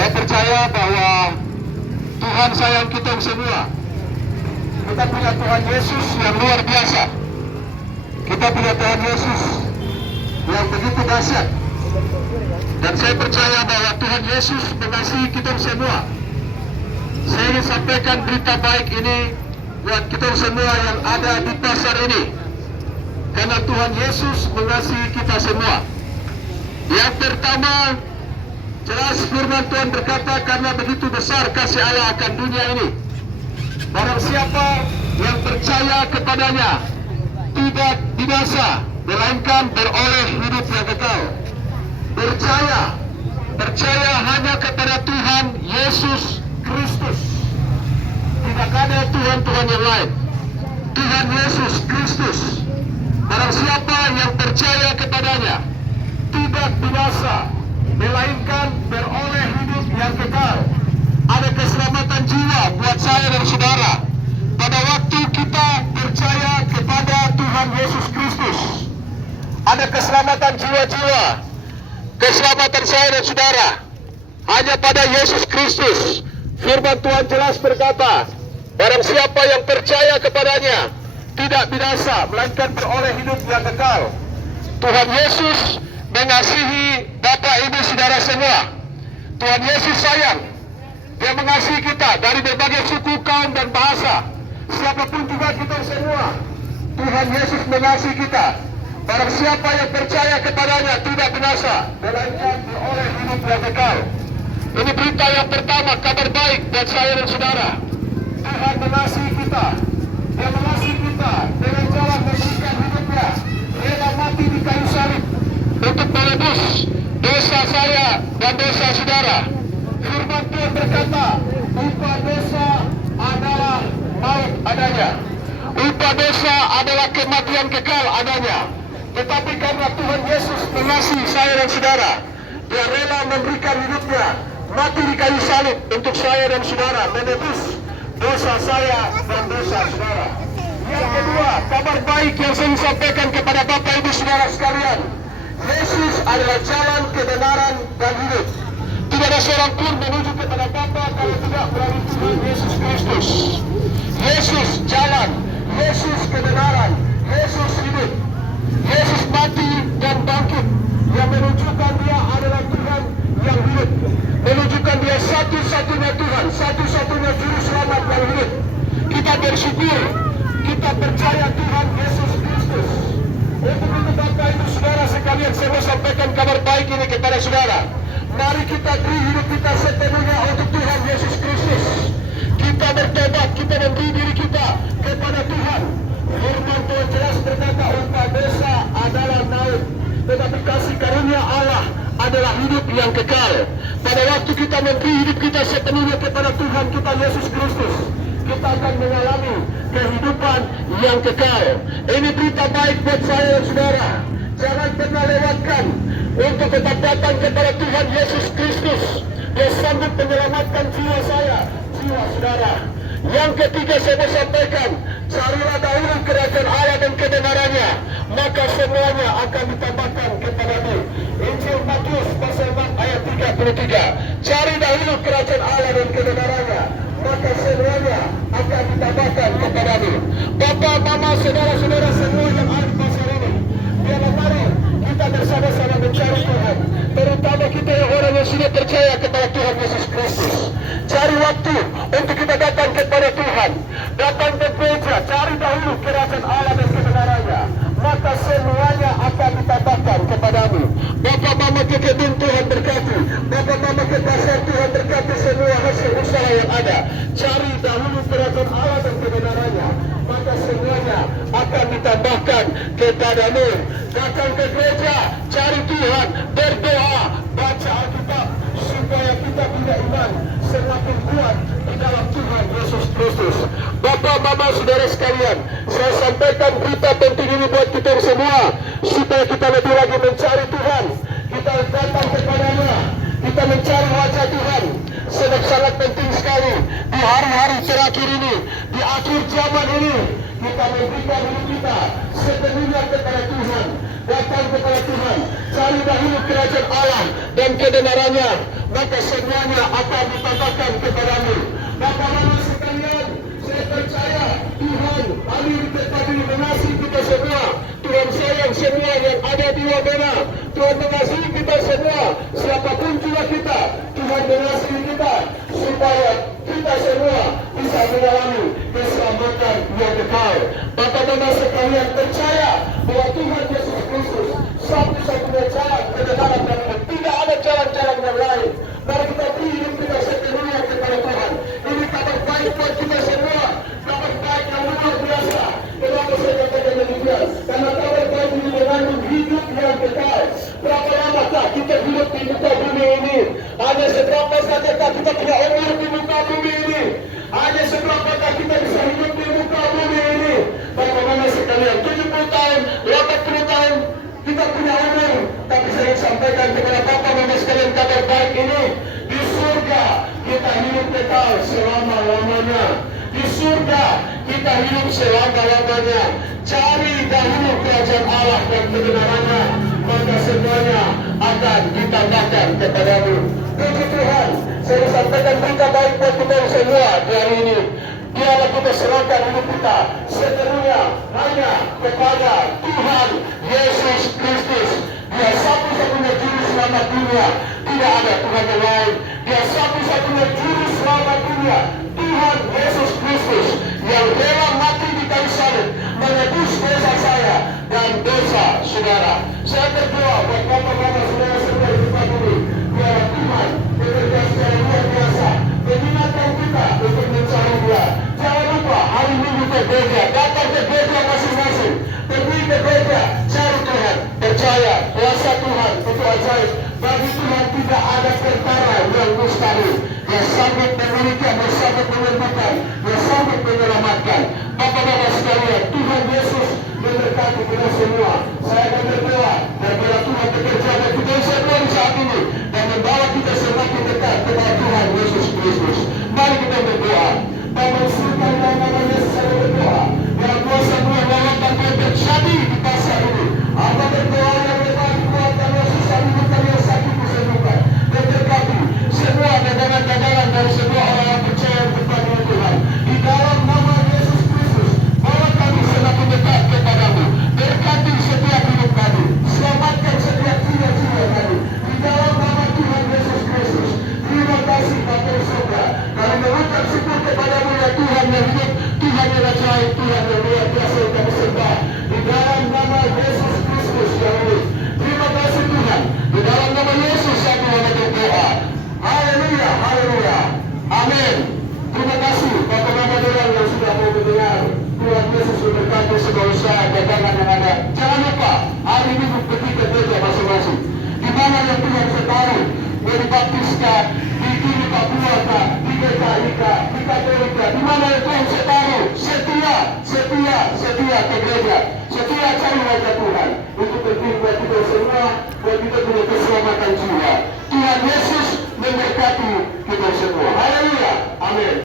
Saya percaya bahwa Tuhan sayang kita semua. Kita punya Tuhan Yesus yang luar biasa. Kita punya Tuhan Yesus yang begitu dahsyat. Dan saya percaya bahwa Tuhan Yesus mengasihi kita semua. Saya ingin sampaikan berita baik ini buat kita semua yang ada di pasar ini. Karena Tuhan Yesus mengasihi kita semua. Yang pertama, jelas firman Tuhan berkata, karena begitu besar kasih Allah akan dunia ini, barang siapa yang percaya kepadanya tidak binasa, melainkan beroleh hidup yang kekal. Percaya hanya kepada Tuhan Yesus Kristus. Tidak ada Tuhan-Tuhan yang lain. Tuhan Yesus Kristus. Barang siapa yang percaya kepadanya tidak binasa, melainkan beroleh hidup yang kekal. Ada keselamatan jiwa buat saya dan saudara pada waktu kita percaya kepada Tuhan Yesus Kristus. Ada keselamatan jiwa-jiwa, keselamatan saya dan saudara hanya pada Yesus Kristus. Firman Tuhan jelas berkata, barang siapa yang percaya kepadanya tidak binasa, melainkan beroleh hidup yang kekal. Tuhan Yesus mengasihi Bapak Ibu Saudara semua. Tuhan Yesus sayang. Dia mengasihi kita dari berbagai suku, kaum dan bahasa. Siapapun juga kita semua, Tuhan Yesus mengasihi kita. Barang siapa yang percaya kepadanya tidak binasa, melainkan beroleh hidup yang kekal. Ini berita yang pertama, kabar baik buat saya dan saudara. Tuhan mengasihi kita. Dia mengasihi kita dengan cara memberikan hidupnya, rela mati di kayu salib untuk menebus dosa saya dan dosa saudara. Firman Tuhan berkata, upah dosa adalah maut adanya. Upah dosa adalah kematian kekal adanya. Tetapi karena Tuhan Yesus mengasihi saya dan saudara, Dia rela memberikan hidupnya, mati di kayu salib untuk saya dan saudara, menebus dosa saya dan dosa saudara. Yang kedua, kabar baik yang saya sampaikan kepada Bapak Ibu Saudara sekalian, Yesus adalah jalan, kebenaran, dan hidup. Tidak ada seorang pun menuju kepada Bapa kalau tidak melalui Tuhan Yesus Kristus. Yesus jalan, Yesus kebenaran, Yesus hidup. Yesus mati dan bangkit. Yang menunjukkan Dia adalah Tuhan yang hidup. Menunjukkan Dia satu-satunya Tuhan, satu-satunya juru selamat yang hidup. Kita bersyukur, kita percaya Tuhan Yesus Kristus. Untuk itu Bapak Ibu Saudara sekalian, saya mau sampaikan kabar baik ini kepada saudara. Mari kita beri hidup kita sepenuhnya untuk Tuhan Yesus Kristus. Kita bertobat, kita memberi diri kita kepada Tuhan. Firman Tuhan jelas berkata, upah dosa adalah maut, tetapi kasih karunia Allah adalah hidup yang kekal. Pada waktu kita memberi hidup kita sepenuhnya kepada Tuhan kita Yesus Kristus, kita akan mengalami kehidupan yang kekal. Ini berita baik buat saya dan saudara. Jangan pernah lewatkan untuk tetap datang kepada Tuhan Yesus Kristus. Dia sanggup menyelamatkan jiwa saya, jiwa saudara. Yang ketiga saya mau sampaikan, carilah dahulu kerajaan Allah dan kebenarannya, maka semuanya akan ditambahkan kepadamu. Injil Matius pasal 4 ayat 33. Cari dahulu kerajaan Allah dan kebenarannya, maka semuanya akan ditambahkan kepadamu. Bapak, mama, saudara-saudara semua yang ada di pasar ini, biarlah mari kita bersama-sama mencari Tuhan. Terutama kita yang orang yang sudah percaya kepada Tuhan Yesus Kristus. Cari waktu untuk kita datang kepada Tuhan. Datang ke gereja, cari dahulu kerajaan Allah dan kebenarannya, maka semuanya akan ditambahkan kepadamu. Bapak mama ke kebun Tuhan berkati. Bapak mama ke pasar Tuhan berkati semua hasil usaha yang ada. Cari dahulu kerajaan Allah dan kebenarannya, maka semuanya akan ditambahkan kepadamu. Datang ke gereja, cari Tuhan, berdoa, baca Alkitab, supaya kita punya iman semakin kuat di dalam Tuhan Yesus Kristus. Bapak, mama, saudara sekalian, saya sampaikan berita penting ini buat kita semua, supaya kita lebih lagi mencari Tuhan. Kita datang kepadanya, kita mencari wajah Tuhan. Sangat penting sekali di hari-hari terakhir ini, di akhir zaman ini, kita memberikan hidup kita sepenuhnya kepada Tuhan. Datang kepada Tuhan, cari dahulu kerajaan Allah dan kebenarannya, maka semuanya akan ditambahkan kepadamu. Bapak-bapak sekalian, saya percaya Tuhan hadir kepada mengasihi kita semua. Tuhan sayang semua yang ada di Wamena. Tuhan mengasihi kita semua, siapapun juga kita. Tuhan mengasihi kita supaya kita semua bisa mengalami keselamatan yang kekal. Bapak-bapak sekalian, percaya bahwa Tuhan Yesus Kristus satu-satunya jalan kebenaran dan hidup. Tidak ada jalan-jalan yang lain. Mari kita beri hidup kita sepenuhnya kepada Tuhan. Ini kabar baik buat kita semua. Kabar baik yang luar biasa. Kenapa saya katakan demikian? Karena kabar baik ini mengandung hidup yang kekal. Berapa lamakah kita hidup di muka bumi ini? Hanya seberapa sajakah kita punya umur di muka bumi ini? Hanya seberapakah kita bisa hidup di muka bumi ini? Bagaimana sekalian? 70 tahun, 80 tahun kita punya umur. Tapi saya sampaikan kepada Bapak Mama sekalian kabar baik ini. Di surga kita hidup kekal selama-lamanya. Di surga kita hidup selama-lamanya. Cari dahulu kerajaan Allah dan kebenarannya, maka semuanya akan ditambahkan kepadamu. Puji Tuhan, saya sampaikan berita baik buat kita semua di hari ini. Biarlah kita serahkan hidup kita sepenuhnya hanya kepada Tuhan Yesus Kristus. Dia satu-satunya juru selamat dunia. Tidak ada Tuhan yang lain. Dia satu-satunya juru selamat dunia. Tuhan Yesus Kristus yang rela mati di kayu salib menebus dosa saya dan dosa saudara. Saya berdoa buat bapak-bapak saudara-saudara di tempat ini. Biarlah Tuhan bekerja secara luar biasa mengingatkan kita untuk mencari Dia. Jangan lupa hari Minggu ke gereja, datang ke gereja masing-masing, pergi ke gereja, cari Tuhan, percaya kuasa Tuhan itu ajaib. Bagi Tuhan tidak ada perkara yang mustahil. Dia sanggup memiliki, Dia sanggup menyembuhkan, Dia sanggup menyelamatkan. Bapak-bapak sekalian, Tuhan Yesus memberkati kita semua. Saya akan berdoa dan bila Tuhan bekerja dan kita semua di saat ini dan membawa kita semakin dekat kepada Tuhan Yesus Kristus. Mari kita berdoa. Bapak surga dalam nama Yesus saya berdoa. Biar kuasa Tuhan dan Tuhan terjadi di masa ini. Apa berdoa yang lebat kuatkan Yesus hidup kami yang sakit disembuhkan. Dan berkati semua dagangan-dagangan dari semua orang yang percaya kepada Tuhan. Di dalam nama Yesus Kristus, bawa kami semakin dekat kepadamu. Berkati setiap hidup kami. Selamatkan setiap jiwa-jiwa kami. Di dalam nama Tuhan Yesus Kristus. Terima kasih Bapa surga. Kami mengucap syukur kepadamu ya Tuhan yang hidup, Tuhan yang ajaib, Tuhan yang luar biasa yang kami sembah. Di dalam nama Yesus Kristus yang hidup. Terima kasih Tuhan. Di dalam nama Yesus kami berdoa. Haleluya, haleluya. Amin. Terima kasih Bapak-bapak yang sudah mau mendengar. Tuhan Yesus memberkati segala usaha dagangan yang ada. Jangan lupa hari ini pergi ke gereja masing-masing. Di mana yang Tuhan setahu mau dibaptiskan,